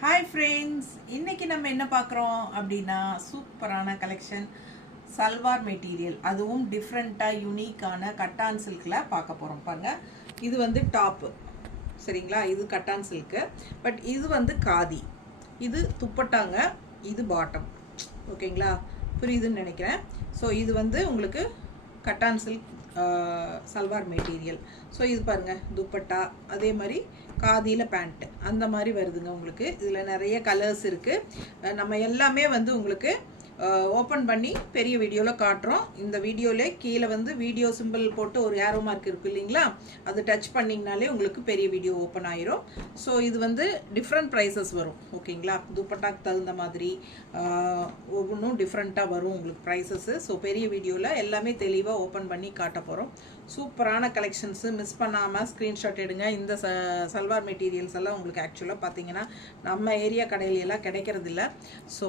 Hi friends, இன்னைக்கு நம்ம என்ன பார்க்குறோம் அப்படின்னா சூப்பரான கலெக்ஷன் சல்வார் மெட்டீரியல், அதுவும் டிஃப்ரெண்ட்டாக யூனிக்கான கட்டான் சில்கில் பார்க்க போகிறோம். பாருங்க, இது வந்து டாப்பு, சரிங்களா? இது கட்டான் சில்க்கு, பட் இது வந்து காதி, இது துப்பட்டாங்க, இது பாட்டம். ஓகேங்களா? புரியுதுன்னு நினைக்கிறேன். ஸோ இது வந்து உங்களுக்கு கட்டான் சில்க் சல்வார் மெட்டீரியல். ஸோ இது பாருங்கள், துப்பட்டா, அதே மாதிரி காதியில் பேண்ட்டு, அந்த மாதிரி வருதுங்க உங்களுக்கு. இதில் நிறைய கலர்ஸ் இருக்குது. நம்ம எல்லாமே வந்து உங்களுக்கு ஓப்பன் பண்ணி பெரிய வீடியோவில் காட்டுறோம். இந்த வீடியோவில் கீழே வந்து வீடியோ சிம்பிள் போட்டு ஒரு ஏரோ மார்க் இருக்குது இல்லைங்களா, அது டச் பண்ணிங்கனாலே உங்களுக்கு பெரிய வீடியோ ஓப்பன் ஆயிரும். ஸோ இது வந்து டிஃப்ரெண்ட் ப்ரைஸஸ் வரும். ஓகேங்களா? துப்பட்டாக்கு தகுந்த மாதிரி ஒவ்வொன்றும் டிஃப்ரெண்ட்டாக வரும் உங்களுக்கு ப்ரைஸஸ்ஸு. ஸோ பெரிய வீடியோவில் எல்லாமே தெளிவாக ஓப்பன் பண்ணி காட்ட போகிறோம். சூப்பரான கலெக்ஷன்ஸு, மிஸ் பண்ணாமல் ஸ்க்ரீன்ஷாட் எடுங்க. இந்த சல்வார் மெட்டீரியல்ஸ் எல்லாம் உங்களுக்கு ஆக்சுவலாக பார்த்தீங்கன்னா நம்ம ஏரியா கடையிலெல்லாம் கிடைக்கிறதில்ல. ஸோ